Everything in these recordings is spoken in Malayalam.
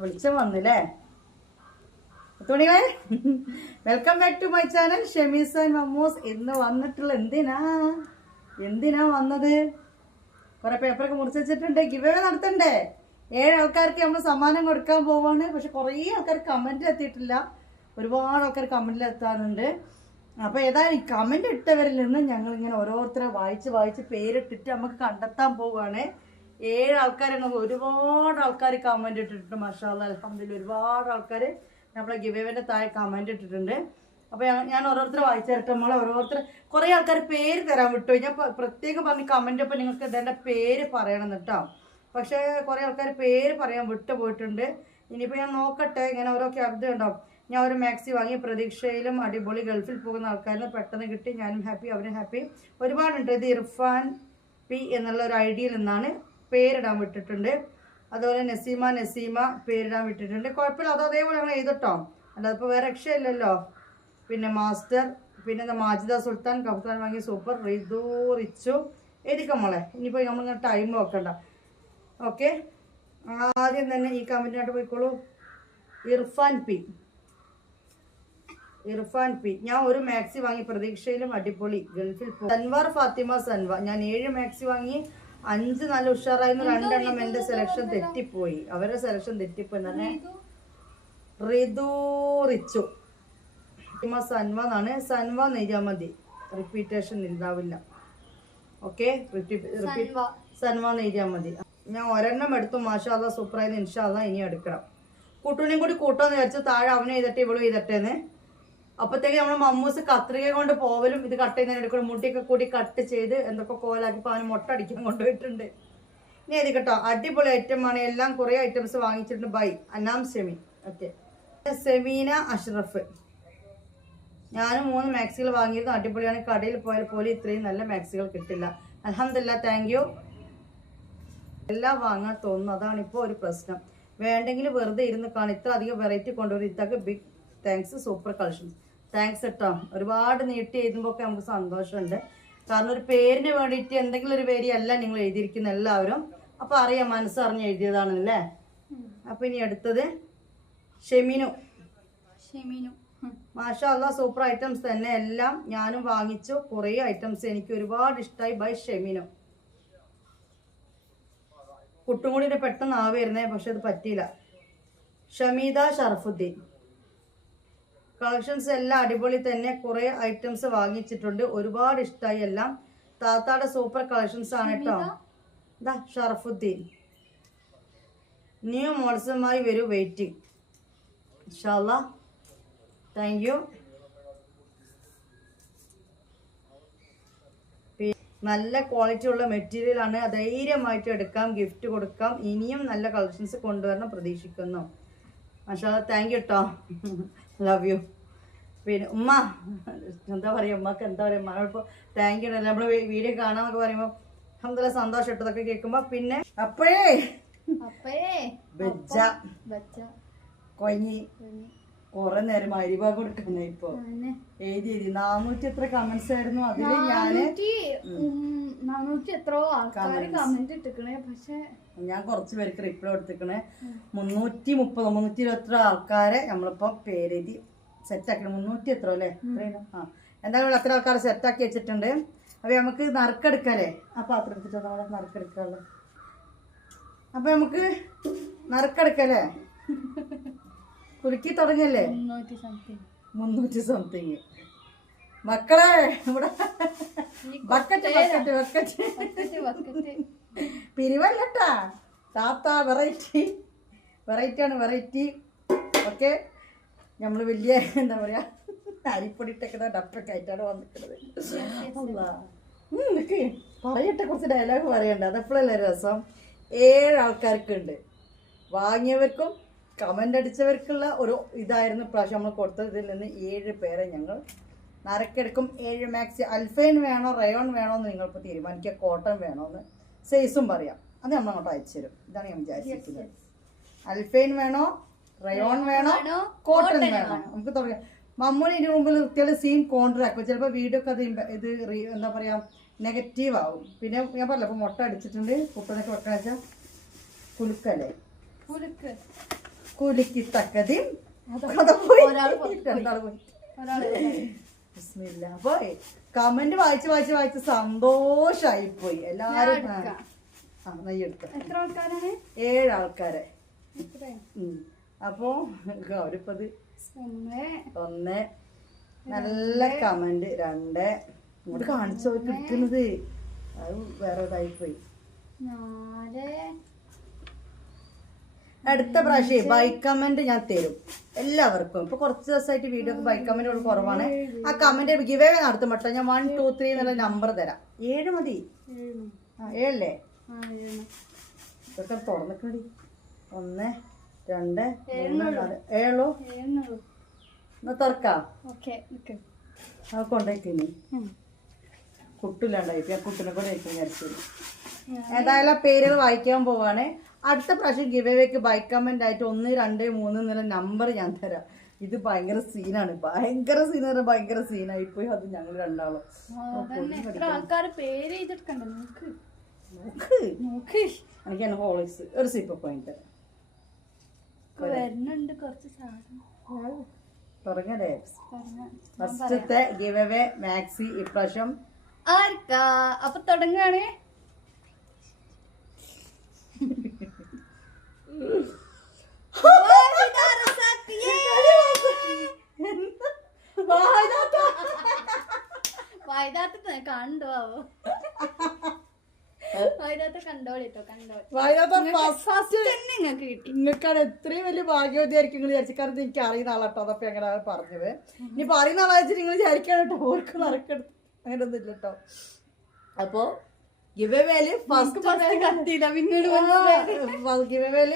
വെളിച്ചം വന്നില്ലേ? തുണികളെ welcome back to my channel Shemees and Mammoos ഇന്ന് വന്നിട്ടുള്ള എന്തിനാ? എന്തിനാ വന്നത്? കുറെ പേപ്പറൊക്കെ മുറിച്ച് വെച്ചിട്ടുണ്ട് ഗിവ് നടത്തണ്ടേ? ഏഴ് ആൾക്കാർക്ക് നമ്മൾ സമ്മാനം കൊടുക്കാൻ പോവാണ്. പക്ഷെ കുറേ ആൾക്കാർ കമന്റ് എത്തിയിട്ടില്ല. ഒരുപാട് ആൾക്കാർ കമന്റിൽ എത്താറുണ്ട്. അപ്പോൾ ഏതായാലും കമന്റ് ഇട്ടവരിൽ നിന്ന് ഞങ്ങളിങ്ങനെ ഓരോരുത്തരെ വായിച്ച് വായിച്ച് പേരിട്ടിട്ട് നമുക്ക് കണ്ടെത്താൻ പോവുകയാണ് ഏഴ് ആൾക്കാരാണ് ഒരുപാട് ആൾക്കാർ കമന്റ് ഇട്ടിട്ടുണ്ട് മഷാല അലഹമ്മദില്ല ഒരുപാട് ആൾക്കാർ നമ്മളെ ഗിവേവിന്റെ താഴെ കമന്റ് ഇട്ടിട്ടുണ്ട്. അപ്പോൾ ഞാൻ- ഓരോരുത്തർ ഓരോരുത്തരെ വായിച്ചു തരട്ടെ നമ്മളെ ഓരോരുത്തർ കുറേ ആൾക്കാർ പേര് തരാൻ വിട്ടു. ഞാൻ പ്രത്യേകം പറഞ്ഞ് കമന്റ് അപ്പോൾ നിങ്ങൾക്ക് ഇതെന്റെ പേര് പറയണം കേട്ടോ പക്ഷേ കുറേ ആൾക്കാർ പേര് പറയാൻ വിട്ടു പോയിട്ടുണ്ട്. ഇനിയിപ്പോൾ ഞാൻ നോക്കട്ടെ ഇങ്ങനെ ഓരോ ക്യാബ് ഞാൻ ഒരു മാക്സി വാങ്ങി പ്രതീക്ഷയിലും അടിപൊളി ഗൾഫിൽ പോകുന്ന ആൾക്കാരിന് പെട്ടെന്ന് കിട്ടി. ഞാനും ഹാപ്പി അവരും ഹാപ്പി ഒരുപാടുണ്ട്. ഇത് ഇർഫാൻ പി എന്നുള്ള ഒരു ഐഡിയയിൽ നിന്നാണ് പേരിടാൻ വിട്ടിട്ടുണ്ട്. അതുപോലെ നസീമ നസീമ പേരിടാൻ വിട്ടിട്ടുണ്ട്. കുഴപ്പമില്ല. അത് അതേപോലെ ഞങ്ങൾ എഴുതട്ടോ? അല്ലാതെ ഇപ്പോൾ വേറെ രക്ഷയില്ലല്ലോ. പിന്നെ മാസ്റ്റർ പിന്നെ എന്താ മാജിദ സുൽത്താൻ കഫ്താൻ വാങ്ങി സൂപ്പർ റിതു റിച്ചു. എഴുതിക്കാം മോളെ? ഇനിയിപ്പോൾ നമ്മളിങ്ങനെ ടൈം നോക്കണ്ട. ഓക്കെ ആദ്യം തന്നെ ഈ കമന്റിനായിട്ട് പോയിക്കോളൂ. ഇർഫാൻ പി. ഇർഫാൻ പി. ഞാൻ ഒരു മാക്സി വാങ്ങി പ്രതീക്ഷയിലും അടിപൊളി ഗൾഫിൽ സൻവാർ ഫാത്തിമ സൻവ. ഞാൻ ഏഴ് മാക്സി വാങ്ങി. അഞ്ച് നല്ല ഉഷാറായിരുന്നു രണ്ടെണ്ണം എന്റെ സെലക്ഷൻ തെറ്റിപ്പോയി. അവരുടെ സെലക്ഷൻ തെറ്റിപ്പോയി. തന്നെ റിതു? റിച്ചു സൻവ എന്നാണ്. സൻവ നെയ്യാ മതി. റിപ്പീറ്റേഷൻ ഉണ്ടാവില്ല ഓക്കെ സൻവ. നെയ്യാ മതി. ഞാൻ ഒരെണ്ണം എടുത്തു. മാഷാദ സൂപ്പറായിരുന്നു ഇൻഷാല്ല ഇനി എടുക്കണം. കൂട്ടുണിയും കൂടി കൂട്ടാന്ന് വിചാരിച്ചു താഴെ അവനെ ചെയ്തിട്ട് ഇവളും ചെയ്തിട്ടേന്ന് അപ്പത്തേക്ക് നമ്മൾ മമ്മൂസ് കത്രിക കൊണ്ട് പോവലും ഇത് കട്ട് ചെയ്യുന്നതിന് എടുക്കണം മുട്ടിയൊക്കെ കൂടി കട്ട് ചെയ്ത് എന്തൊക്കെ കോലാക്കി അവന് മുട്ട അടിക്കാൻ കൊണ്ടുപോയിട്ടുണ്ട്. ഇനി ഇത് കേട്ടോ? അടിപൊളി ഐറ്റം ആണ്. എല്ലാം കുറെ ഐറ്റംസ് വാങ്ങിച്ചിട്ടുണ്ട്. ബൈ. അന്നാം ഷെമി ഓക്കെ സെമീന അഷ്റഫ്. ഞാനും മൂന്ന് മാക്സികൾ വാങ്ങിയിരുന്നു. അടിപൊളിയാണ്. കടയിൽ പോയാൽ പോലും ഇത്രയും നല്ല മാക്സികൾ കിട്ടില്ല. അലഹമില്ല താങ്ക് യു എല്ലാം വാങ്ങാൻ തോന്നുന്നു. അതാണ് ഇപ്പോൾ ഒരു പ്രശ്നം. വേണ്ടെങ്കിൽ വെറുതെ ഇരുന്ന് കാണാം. ഇത്ര അധികം വെറൈറ്റി കൊണ്ടുവരും ഇതൊക്കെ big thanks super collections thanks കേട്ടോ. ഒരുപാട് നീട്ടി എഴുതുമ്പോൾ ഒക്കെ നമുക്ക് സന്തോഷമുണ്ട്. കാരണം ഒരു പേരിന് വേണ്ടിയിട്ട് എന്തെങ്കിലും ഒരു പേരിയല്ല നിങ്ങൾ എഴുതിയിരിക്കുന്ന എല്ലാവരും. അപ്പോൾ അറിയാം മനസ്സറിഞ്ഞ് എഴുതിയതാണല്ലേ അപ്പോൾ ഇനി അടുത്തത് ഷെമിനു. ഷെമിനു. മാഷാ അല്ല സൂപ്പർ ഐറ്റംസ് തന്നെ എല്ലാം ഞാനും വാങ്ങിച്ചു. കുറേ ഐറ്റംസ് എനിക്ക് ഒരുപാട് ഇഷ്ടമായി ബൈ ഷെമിനു. കുട്ടും കൂടി പെട്ടെന്ന് ആവായിരുന്നേ പക്ഷെ അത് പറ്റിയില്ല. ഷമീദ ഷറഫുദ്ദീൻ കളക്ഷൻസ് എല്ലാം അടിപൊളി തന്നെ കുറേ ഐറ്റംസ് വാങ്ങിച്ചിട്ടുണ്ട്. ഒരുപാട് ഇഷ്ടമായി എല്ലാം. താത്താടെ സൂപ്പർ കളക്ഷൻസ് ആണ് കേട്ടോ ഇതാ ഷറഫുദ്ദീൻ. ന്യൂ മോഡൽസുമായി വരൂ വെയിറ്റിംഗ് ഇൻഷാല്ല താങ്ക് യു നല്ല ക്വാളിറ്റി ഉള്ള മെറ്റീരിയൽ ആണ്. ധൈര്യമായിട്ട് എടുക്കാം ഗിഫ്റ്റ് കൊടുക്കാം. ഇനിയും നല്ല കളക്ഷൻസ് കൊണ്ടുവരണം പ്രതീക്ഷിക്കുന്നു. മഷാ താങ്ക് യു കേട്ടോ ലവ് യു പിന്നെ ഉമ്മ എന്താ പറയുക ഉമ്മക്ക് എന്താ പറയുക ഉമ്മ ഇപ്പോൾ താങ്ക് യു നമ്മൾ വീഡിയോ കാണാമെന്നൊക്കെ പറയുമ്പോൾ അഹമ്മദില്ല സന്തോഷം ഇട്ടതൊക്കെ കേൾക്കുമ്പോൾ പിന്നെ അപ്പോഴേ. കൊഞ്ഞി കുറെ നേരം അരിവാ കൊടുക്കുന്നേ ഇപ്പൊ. എഴുതി എഴുതി നാനൂറ്റി എത്ര കമന്റ്സ് ആയിരുന്നു അതിൽ ഞാൻ നാനൂറ്റി ഉം, എത്രയോ ആൾക്കാർ കമന്റ് ഇട്ടിക്കണേ. പക്ഷെ ഞാൻ കുറച്ച് പേർക്ക് റിപ്ലൈ കൊടുത്തിക്കണേ. മുന്നൂറ്റി മുപ്പത് മുന്നൂറ്റി ഇരുപത്തി ആൾക്കാരെ നമ്മളിപ്പോ പേരെഴുതി സെറ്റാക്കി മുന്നൂറ്റി എത്ര അല്ലേ? ആ. എന്തായാലും അത്ര ആൾക്കാരെ സെറ്റാക്കി വെച്ചിട്ടുണ്ട്. അപ്പൊ നമുക്ക് നറുക്കെടുക്കാല്ലേ? ആ പാത്രം എടുത്തിട്ട് നമ്മളെ നറുക്കെടുക്കാല്ലോ? അപ്പൊ നമുക്ക് നറുക്കെടുക്കല്ലേ? കുലുക്കി തുടങ്ങിയല്ലേ? മുന്നൂറ്റി സംതിങ്. മക്കളെ ഇവിടെ bucket bucket bucket. Bucket bucket. പിരിവല്ലട്ടാ. താത്ത വെറൈറ്റി. വെറൈറ്റി ആണ് വെറൈറ്റി. ഓക്കെ? നമ്മൾ വലിയ എന്താ പറയാ അരിപ്പൊടി ഇട്ടൊക്കെ ഡപ്പൊക്കെ ആയിട്ടാണ് വന്നിട്ടുള്ളത്. പറയട്ടെ കുറച്ച് ഡയലോഗ് പറയണ്ട. അതെപ്പോഴല്ലേ രസം? ഏഴ് ആൾക്കാർക്കുണ്ട് വാങ്ങിയവർക്കും കമന്റ് അടിച്ചവർക്കുള്ള ഒരു ഇതായിരുന്നു പ്രാവശ്യം നമ്മൾ കൊടുത്തതിൽ നിന്ന് ഏഴ് പേരെ ഞങ്ങൾ നരക്കെടുക്കും ഏഴ് മാക്സി അൽഫൈൻ വേണോ റയോൺ വേണോ എന്ന് നിങ്ങൾക്ക് തീരുമാനിക്കുക കോട്ടൺ വേണോ എന്ന് സൈസും പറയാം. അത് നമ്മൾ അങ്ങോട്ട് അയച്ചു തരും. ഇതാണ് ഞാൻ വിചാരിച്ചിരിക്കുന്നത്. അൽഫൈൻ വേണോ റയോൺ വേണോ? കോട്ടൺ വേണോ? നമുക്ക് തുടങ്ങാം. മമ്മൂന് ഇതിന് മുമ്പിൽ കൃത്യമായ സീൻ കോൺട്രാക്കും ചിലപ്പോൾ വീഡിയോ ഒക്കെ അത് ഇത് എന്താ പറയുക നെഗറ്റീവ് ആവും. പിന്നെ ഞാൻ പറഞ്ഞില്ല അപ്പോൾ മുട്ട അടിച്ചിട്ടുണ്ട്. കുട്ടനൊക്കെ വെക്കാൻ വെച്ചാൽ കുലുക്കല്ലേ? കുലുക്ക്. കുലുക്കി തക്കതി പോയി. കമന്റ് വായിച്ച് വായിച്ച് വായിച്ച് സന്തോഷായി പോയി എല്ലാരും. ആ നെയ്യ് എത്ര ആൾക്കാരാണ്? ഏഴ് ആൾക്കാരെ അപ്പോ അവരിപ്പത് ഒന്ന്. ഒന്ന്. നല്ല കമന്റ് രണ്ട്. ഇങ്ങോട്ട് കാണിച്ചോ കിട്ടുന്നത് അത് വേറെ ഇതായി പോയി നാല്. അടുത്ത പ്രാവശ്യം ബൈക്ക് കമന്റ് ഞാൻ തരും. എല്ലാവർക്കും. ഇപ്പൊ കുറച്ച് ദിവസമായിട്ട് വീഡിയോ ബൈക്ക് കമന്റുകൾ കുറവാണ്. ആ കമന്റ് ഗിവേ നടത്തും. കേട്ടോ ഞാൻ വൺ ടു ത്രീ എന്നുള്ള നമ്പർ തരാം. ഏഴ് മതി. ആ ഏഴല്ലേ? തുറന്നിട്ടുണ്ട് ഇതൊക്കെ ഒന്ന് രണ്ട് മൂന്ന് നാല്. ഏഴോ എന്നാ തുറക്കാം? ആ കൊണ്ടായിട്ടിനി അത് കൊണ്ടുപോയിട്ടിനി. ഉം. കുട്ടില്ലാണ്ടായി. ഞാൻ കുട്ടിനെ കൂടെ ആയിരിക്കും വിചാരിച്ചു ഏതായാലും ആ പേരുകൾ വായിക്കാൻ പോവാണ്. അടുത്ത പ്രാവശ്യം ഗിവേവേക്ക് ബൈക്ക് കമന്റ് ആയിട്ട് ഒന്ന് രണ്ട് മൂന്ന് എന്നുള്ള നമ്പർ ഞാൻ തരാം. ഇത് ഭയങ്കര സീനാണ് ഭയങ്കര സീൻ പറഞ്ഞാൽ ഭയങ്കര സീനായി പോയി. അത് ഞങ്ങൾ രണ്ടാളും. എനിക്ക് ഹോളിക്സ് ഒരു സീപ്പ് പോയിന്റ് വരുന്നുണ്ട് കുറച്ച് സാധനം. ഫസ്റ്റത്തെ ഗിവവേ മാക്സി ഇപ്രാവശ്യം ആർക്കാ? അപ്പൊ തുടങ്ങാണ് കണ്ടോ ആവോ? കണ്ടോളിട്ടോ കണ്ടോളി നിങ്ങൾക്ക് കിട്ടി. നിങ്ങൾക്കാണ് എത്രയും വലിയ ഭാഗ്യവതിയായിരിക്കും നിങ്ങൾ വിചാരിച്ചു കാരണം എനിക്ക് അറിയുന്ന ആളാട്ടോ അതപ്പോ അങ്ങനെ പറഞ്ഞത്. ഇനി പറയുന്ന ആളായിട്ട് നിങ്ങൾ വിചാരിക്കാൻ കേട്ടോ ഓർക്ക് നടക്കെടുത്ത് അങ്ങനെ ഒന്നും ഇല്ല കേട്ടോ അപ്പോ ഗിവവേൽ ഫസ്റ്റ് ഗിവവേൽ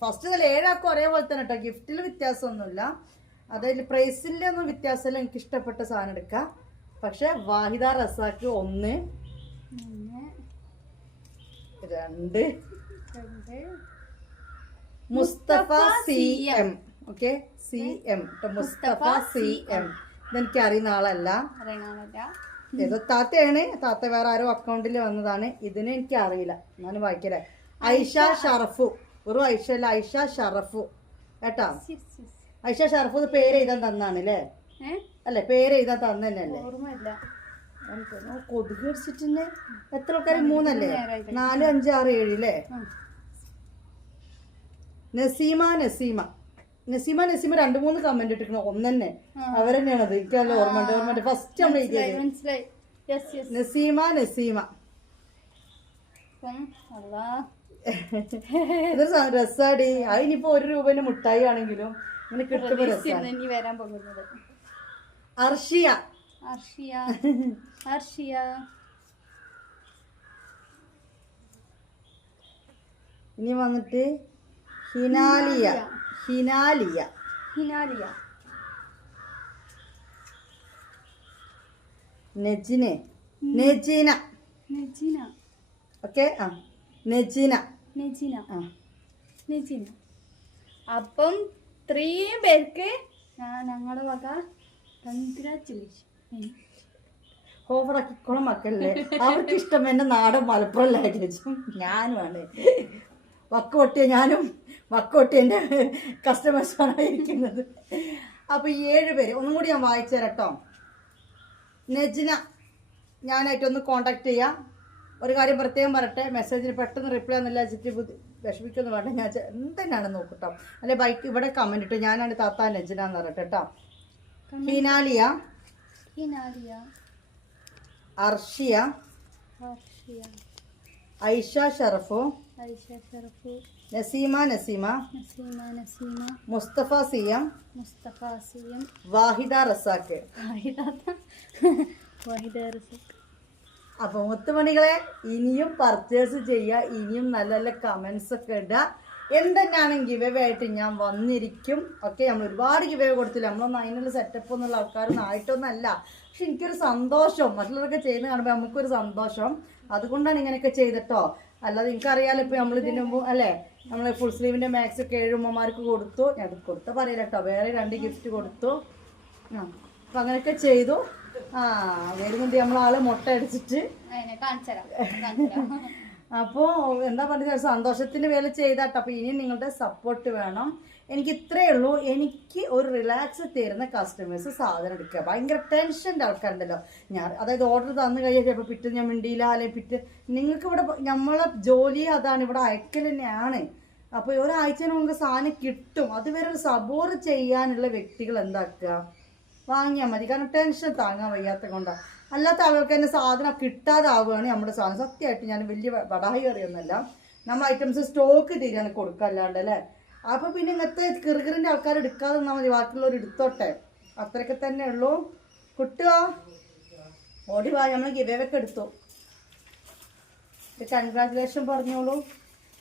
ഫസ്റ്റിൽ ഏഴാക്കും ഒരേപോലെ തന്നെ കേട്ടോ ഗിഫ്റ്റിൽ വ്യത്യാസമൊന്നുമില്ല. അതായത് പ്രൈസിന്റെ ഒന്നും വ്യത്യാസമില്ല എനിക്ക് ഇഷ്ടപ്പെട്ട സാധനം എടുക്കാം. പക്ഷെ വാഹിദ റസാക്ക് ഒന്ന്. രണ്ട്. Musthafa C M. Okay? C M. Musthafa C M. ഇതെനിക്ക് അറിയുന്ന ആളല്ല. ഏതോ താത്തയാണ്. താത്ത വേറെ ആരോ അക്കൗണ്ടിൽ വന്നതാണ്. ഇതിന് എനിക്ക് അറിയില്ല ഞാൻ വായിക്കലേ ഐഷ ഷറഫു. ഒരു ഐഷ അല്ല ഐഷ ഷറഫു. കേട്ടാ? ഐഷ ഷറഫു പേര് എഴുതാൻ തന്നാണ് അല്ലേ? അല്ലെ? പേര് എഴുതാൻ തന്നല്ലേ ഓർമ്മയില്ല കൊതുക് അടിച്ചിട്ടുണ്ട് എത്ര ആൾക്കാർ മൂന്നല്ലേ? നാല് അഞ്ച് ആറ് ഏഴ് അല്ലേ നസീമ നസീമ. നസീമ നസീമ രണ്ട് മൂന്ന് കമന്റ് ഇട്ടിരിക്കണം ഒന്നെ ആ. അവരെന്നെയാണ് അത്. എനിക്ക് നല്ല ഓർമ്മ ഓർമ്മ ഫസ്റ്റ് നമ്മൾ എഴുതിയത് നസീമ നസീമ. ഇതൊരു രസാടി. അതിനിപ്പോ ഒരു രൂപന്റെ മുട്ടായി ആണെങ്കിലും ഇങ്ങനെ കിട്ടുമ്പോ രസം രസാണ്. ഇനി വരാൻ പോകുന്നത്. അർഷിയ. അർഷിയ. അർഷിയ. ഇനി വന്നിട്ട് ഹിനാലിയ. ഹിനാലിയ. ഹിനാലിയ. നെജിനെ. നെജീന. നെജിന. ഓക്കെ? ആ. നെജീന. നെജിന. ആ. നെജിന. അപ്പം ഇത്രയും പേർക്ക് ഞാൻ ഞങ്ങളുടെ വക ഓവറാക്കിക്കോളം മക്കളല്ലേ അവർക്ക് ഇഷ്ടം എന്റെ നാടൻ മലപ്പുറം ലാംഗ്വേജും ഞാനുമാണ് വക്ക് പൊട്ടിയ ഞാനും വക്ക് പൊട്ടിയ എന്റെ കസ്റ്റമേഴ്സാണ് ഇരിക്കുന്നത് അപ്പോൾ ഈ ഏഴ് പേര് ഒന്നും കൂടി ഞാൻ വായിച്ചു തരട്ടോ. നജ്ന ഞാനായിട്ടൊന്ന് കോണ്ടാക്ട് ചെയ്യാം. ഒരു കാര്യം പ്രത്യേകം പറയട്ടെ. മെസ്സേജിന് പെട്ടെന്ന് റിപ്ലൈ ഒന്നുമില്ല വെച്ചിട്ട് ബുദ്ധി വിഷമിക്കൊന്നും വേണ്ട ഞാൻ എന്തെന്നാണ് നോക്കട്ടോ അല്ലെ ബൈക്ക് ഇവിടെ കമന്റ് ഇട്ടു. ഞാനാണ് താത്ത നജ്ന എന്ന് പറയട്ടെ കേട്ടോ. ഹിനാലിയ. ഹിനാലിയ. അർഷിയ. അർഷിയ. ഐഷ ഷറഫു. ഐഷ ഷറഫു. നസീമ നസീമ. നസീമ നസീമ. മുസ്തഫ സിയം മുസ്തഫ സിയം വാഹിദ റസാക്ക്. വാഹിദ വാഹിദ റസാക്ക് അപ്പൊ മുത്തുമണികളെ ഇനിയും പർച്ചേസ് ചെയ്യുക ഇനിയും നല്ല നല്ല കമൻസ് ഒക്കെ ഇടുക എന്തെന്നാണ് ഗിവേ ആയിട്ട് ഞാൻ വന്നിരിക്കും. ഒക്കെ നമ്മൾ ഒരുപാട് ഗിവേ കൊടുത്തില്ല? നമ്മളൊന്നും അതിനുള്ള സെറ്റപ്പ് എന്നുള്ള ആൾക്കാരൊന്നും ആയിട്ടൊന്നല്ല പക്ഷെ എനിക്കൊരു സന്തോഷം. മറ്റുള്ളവരൊക്കെ ചെയ്യുന്ന കാണുമ്പോൾ നമുക്കൊരു സന്തോഷം. അതുകൊണ്ടാണ് ഇങ്ങനെയൊക്കെ ചെയ്തിട്ടോ. അല്ലാതെ എനിക്കറിയാലോ ഇപ്പൊ നമ്മൾ ഇതിന് മുമ്പ് അല്ലേ? നമ്മൾ ഫുൾ സ്ലീവിന്റെ മാക്സ് ഒക്കെ ഏഴുമ്മമാർക്ക് കൊടുത്തു. ഞാൻ കൊടുത്ത പറയില്ല കേട്ടോ വേറെ രണ്ട് ഗിഫ്റ്റ് കൊടുത്തു. ആ അപ്പൊ അങ്ങനെയൊക്കെ ചെയ്തു. ആ വരുന്നുണ്ട് നമ്മളാൾ മുട്ട അടിച്ചിട്ട് കാണിച്ചു തരാം അപ്പോൾ എന്താ പറയുക സന്തോഷത്തിന് വേല ചെയ്താട്ടോ. അപ്പോൾ ഇനി നിങ്ങളുടെ സപ്പോർട്ട് വേണം. എനിക്ക് ഇത്രയേ ഉള്ളൂ. എനിക്ക് ഒരു റിലാക്സ് തരുന്ന കസ്റ്റമേഴ്സ് സാധനം എടുക്കുക. ഭയങ്കര ടെൻഷന്റെ ആൾക്കാരുണ്ടല്ലോ. ഞാൻ അതായത് ഓർഡർ തന്നു കഴിഞ്ഞാൽ ചിലപ്പോൾ പിറ്റ് ഞാൻ മിണ്ടിയില്ല അല്ലെങ്കിൽ പിറ്റ് നിങ്ങൾക്ക് ഇവിടെ നമ്മളെ ജോലി അതാണ് ഇവിടെ അയക്കൽ തന്നെയാണ്. അപ്പോൾ ഒരാഴ്ചന് നമുക്ക് സാധനം കിട്ടും. അതുവരെ ഒരു സബോർ ചെയ്യാനുള്ള വ്യക്തികൾ എന്താക്കുക? വാങ്ങിയാൽ മതി. കാരണം ടെൻഷൻ താങ്ങാൻ വയ്യാത്ത കൊണ്ടാണ് അല്ലാത്ത ആളുകൾക്ക് തന്നെ സാധനം കിട്ടാതാവുകയാണ് നമ്മുടെ സാധനം. സത്യമായിട്ട് ഞാൻ വലിയ വടായി കറിയൊന്നുമല്ല. നമ്മൾ ഐറ്റംസ് സ്റ്റോക്ക് തീരാൻ കൊടുക്കുക അല്ലാണ്ട് അല്ലേ? അപ്പോൾ പിന്നെ ഇങ്ങനത്തെ കിറുകിറിന്റെ ആൾക്കാർ എടുക്കാതെ നിന്നാൽ മതി. ബാക്കിയുള്ളവർ എടുത്തോട്ടെ. അത്രയൊക്കെ തന്നെ ഉള്ളൂ. കിട്ടുമോ ഓടി വാ നമ്മൾ ഗിവേവൊക്കെ എടുത്തു. കൺഗ്രാറ്റുലേഷൻ പറഞ്ഞോളൂ.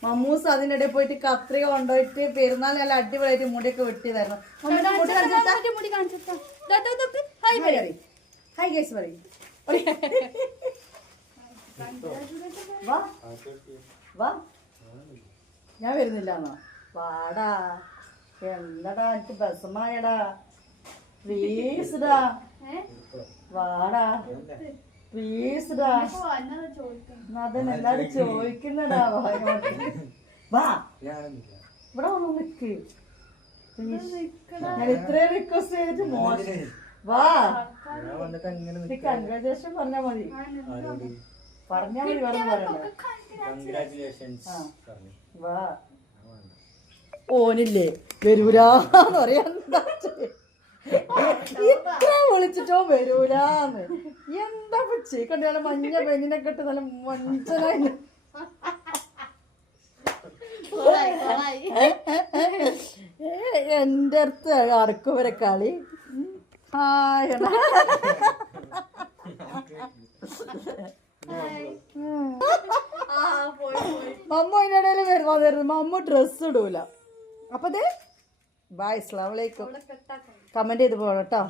മമ്മൂസ് അതിനിടെ പോയിട്ട് കത്രിക കൊണ്ടുപോയിട്ട് പെരുന്നാൾ നല്ല അടിപൊളിയായിട്ട് മുടിയൊക്കെ വെട്ടിയതായിരുന്നു. ഹായ് ഗൈസ് പറയും വാ. വാ. ഞാൻ വരുന്നില്ലാന്നോ വാടാ. എന്നടാ എനിക്ക് ബസമായടാ പ്ലീസ്ഡാ? വാടാ. പ്ലീസ്ഡാ അതന്നെ എല്ലാരും ചോദിക്കുന്നടാ വാ. ഇവിടെ വന്ന് നിക്ക്. ഞാൻ ഇത്രയും റിക്വസ്റ്റ് ചെയ്തിട്ട് മോശം. വാ. കൺഗ്രാജുലേഷൻ പറഞ്ഞാ മതി. പറഞ്ഞാ മതി വേറെ പറയണ്ട. വാ. ഓനില്ലേ വരൂരാന്ന് പറയാൻ? ഇത്ര വിളിച്ചിട്ടോ വരൂരാന്ന് എന്താ പച്ചി കണ്ടാൽ മഞ്ഞ പെണ്ണിനൊക്കെ ഇട്ട് നല്ല മഞ്ചനായി. എന്റെ അടുത്ത് അടക്കുവരെ കളി മമ്മ അതിന്റെ ഇടയിൽ വരുമ്പോ തരുന്നു മമ്മ ഡ്രസ്സ് ഇടൂല. അപ്പൊ ദേ ബൈ അസ്ലാമലൈക്കും ഇവിടെ കെട്ടാക്കണം. കമന്റ് ചെയ്ത് പോകണം കേട്ടോ.